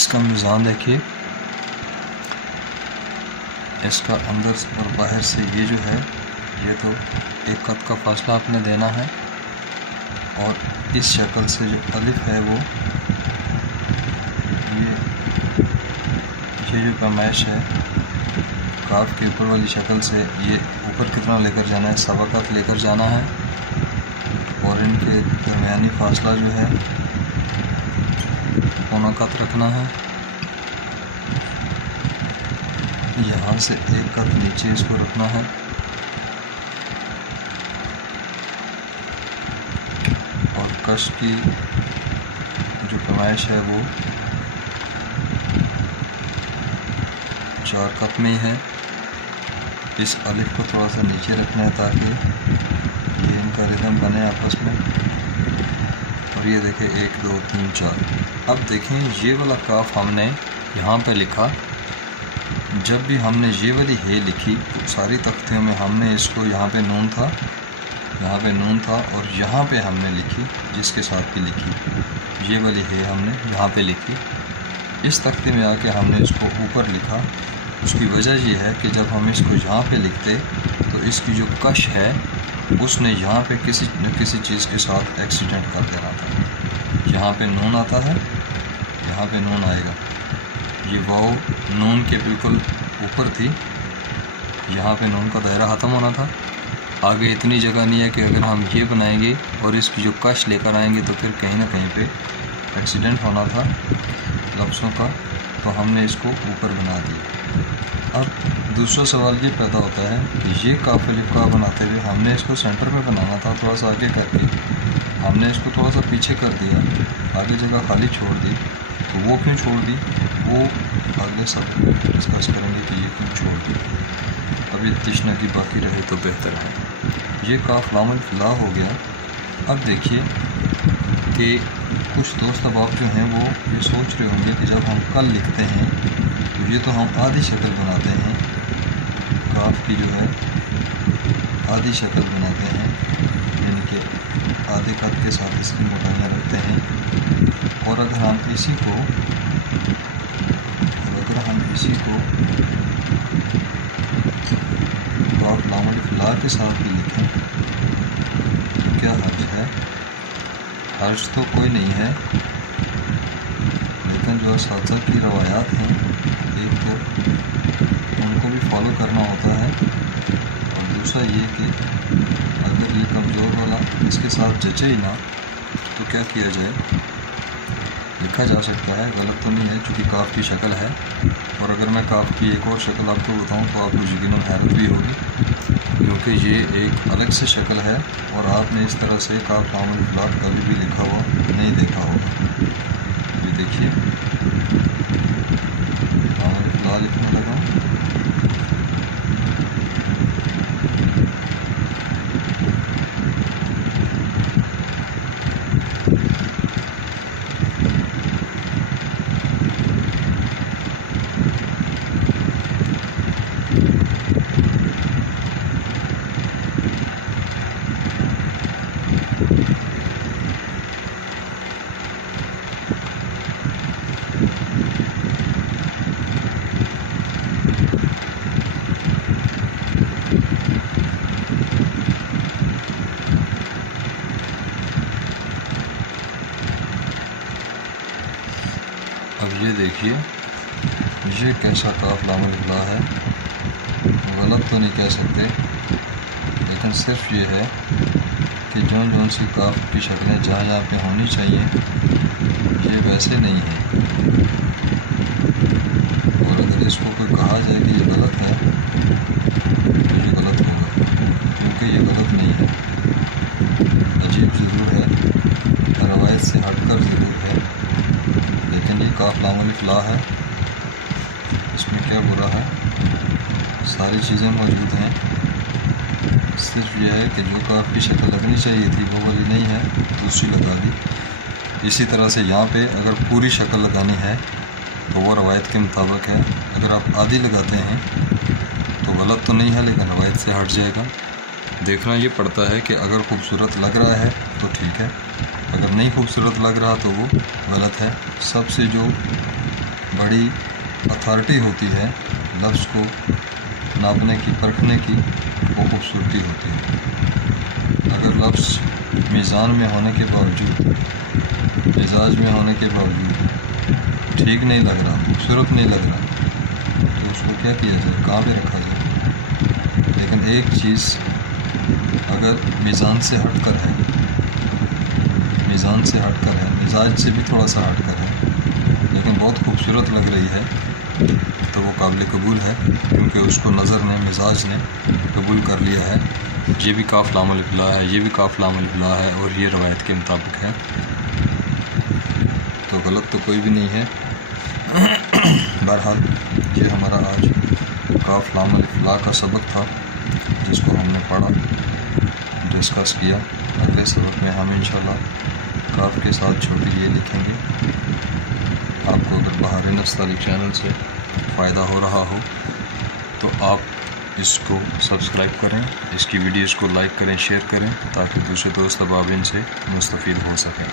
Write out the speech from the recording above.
इसका मिज़ान देखिए, इसका अंदर और बाहर से ये जो है, ये तो एक कद का फासला आपने देना है, और इस शक्ल से जो अलिफ है वो ये जो पैमाइश है काफ के ऊपर वाली शक्ल से, ये ऊपर कितना लेकर जाना है, सवा कद लेकर जाना है, और इनके दरमियानी फासला जो है पौना कद रखना है। यहाँ से एक कद नीचे इसको रखना है, और कश की जो पैमाइश है वो 4 कद में ही है। इस अलिफ को थोड़ा सा नीचे रखना है ताकि ये इनका रिदम बने आपस में। और ये देखें 1 2 3 4। अब देखें ये वाला काफ हमने यहाँ पे लिखा, जब भी हमने ये वाली हे लिखी तो सारी तख्तियों में हमने इसको यहाँ पे नून था, यहाँ पे नून था, और यहाँ पे हमने लिखी जिसके साथ भी लिखी, ये वाली हे हमने यहाँ पे लिखी। इस तख्ते में आके हमने इसको ऊपर लिखा। उसकी वजह ये है कि जब हम इसको यहाँ पे लिखते तो इसकी जो कश है उसने यहाँ पे किसी न किसी चीज़ के साथ एक्सीडेंट कर देना था। यहाँ पे नून आता है, यहाँ पे नून आएगा, ये वाव नून के बिल्कुल ऊपर थी, यहाँ पे नून का दायरा ख़त्म होना था। आगे इतनी जगह नहीं है कि अगर हम ये बनाएंगे और इसकी जो कश लेकर आएंगे तो फिर कहीं ना कहीं पे एक्सीडेंट होना था लफ्ज़ों का, तो हमने इसको ऊपर बना दिया। अब दूसरा सवाल ये पैदा होता है कि ये काफ अलिफ का बनाते हुए हमने इसको सेंटर में बनाना था, थोड़ा सा आगे करके हमने इसको थोड़ा सा पीछे कर दिया, आगे जगह खाली छोड़ दी। तो वो क्यों छोड़ दी, वो आगे सब डिस्कस करेंगे कि ये क्यों छोड़ दी। अभी तशना की बाकी रहे तो बेहतर है। ये काफ लाम अलिफ ला हो गया। अब देखिए कि कुछ दोस्त अब जो हैं वो ये सोच रहे होंगे कि जब हम कल लिखते हैं तो ये तो हम आधी शक्ल बनाते हैं, काफ की जो है आधी शक्ल बनाते हैं, यानी कि आधे कद के साथ इसकी मोटाइयाँ रखते हैं। और अगर हम इसी को काफ लाम अलिफ ला के साथ भी लिखें तो क्या हर्ज है? हर्ज तो कोई नहीं है, लेकिन जो साजा की रवायात हैं एक तो उनको भी फॉलो करना होता है, और दूसरा ये कि अगर ये कमज़ोर वाला इसके साथ जचे ही ना तो क्या किया जाए, लिखा जा सकता है, गलत तो नहीं है क्योंकि काफ की शक्ल है। और अगर मैं काफ की एक और शक्ल आपको बताऊं तो आपको यकीनन हैरत भी होगी, क्योंकि ये एक अलग से शक्ल है और आपने इस तरह से काफ लाम अलिफ ला कभी भी लिखा हुआ नहीं देखा होगा। ये देखिए लाम अलिफ ला लिखने लगा, अब ये देखिए ये कैसा काफ लाम अलिफ ला है, गलत तो नहीं कह सकते, लेकिन सिर्फ ये है कि जौन सी काफ की शक्लें जहाँ जहाँ पे होनी चाहिए ये वैसे नहीं है। और अगर इसको कोई कहा जाए कि ये गलत है तो ये गलत होगा, क्योंकि ये गलत नहीं है। अजीब ज़रूर है, रवायत से हटकर ज़रूर है, लेकिन ये काफ लाम अलिफ ला है, इसमें क्या बुरा है, सारी चीज़ें मौजूद हैं। सिर्फ यह है कि जो काफ की शक्ल लगनी चाहिए थी वो वाली नहीं है, दूसरी लगा दी। इसी तरह से यहाँ पे अगर पूरी शक्ल लगानी है तो वो रवायत के मुताबिक है, अगर आप आधी लगाते हैं तो गलत तो नहीं है लेकिन रवायत से हट जाएगा। देखना ये पड़ता है कि अगर खूबसूरत लग रहा है तो ठीक है, अगर नहीं खूबसूरत लग रहा तो वो गलत है। सबसे जो बड़ी अथॉरिटी होती है लफ्ज़ को नापने की, परखने की, वो खूबसूरती होती है। अगर लफ्ज़ मीज़ान में होने के बावजूद, मिजाज में होने के बावजूद ठीक नहीं लग रहा, खूबसूरत नहीं लग रहा, तो उसको क्या किया जाए, कहाँ पे रखा जाए। लेकिन एक चीज़ अगर मीज़ान से हट कर है, मीज़ान से हट कर है, मिजाज से भी थोड़ा सा हट कर है, लेकिन बहुत खूबसूरत लग रही है, तो वो काबिल कबूल है, क्योंकि उसको नज़र ने, मिजाज ने कबूल कर लिया है। ये भी काफ़ लाम अलिफ ला है, ये भी काफ़ लाम अलिफ ला है, और ये रवायत के मुताबिक है, तो गलत तो कोई भी नहीं है। बहरहाल ये हमारा आज काफ़ लाम अलिफ ला का सबक था, जिसको हमने पढ़ा, डिस्कस किया। अगले सबक में हम इंशाल्लाह काफ़ के साथ छोटी ये लिखेंगे। आपको अगर बहारीन अस्तालिक चैनल से फ़ायदा हो रहा हो तो आप इसको सब्सक्राइब करें, इसकी वीडियोज़ को लाइक करें, शेयर करें, ताकि दूसरे दोस्त अहबाब इनसे मुस्तफ़ीद हो सकें।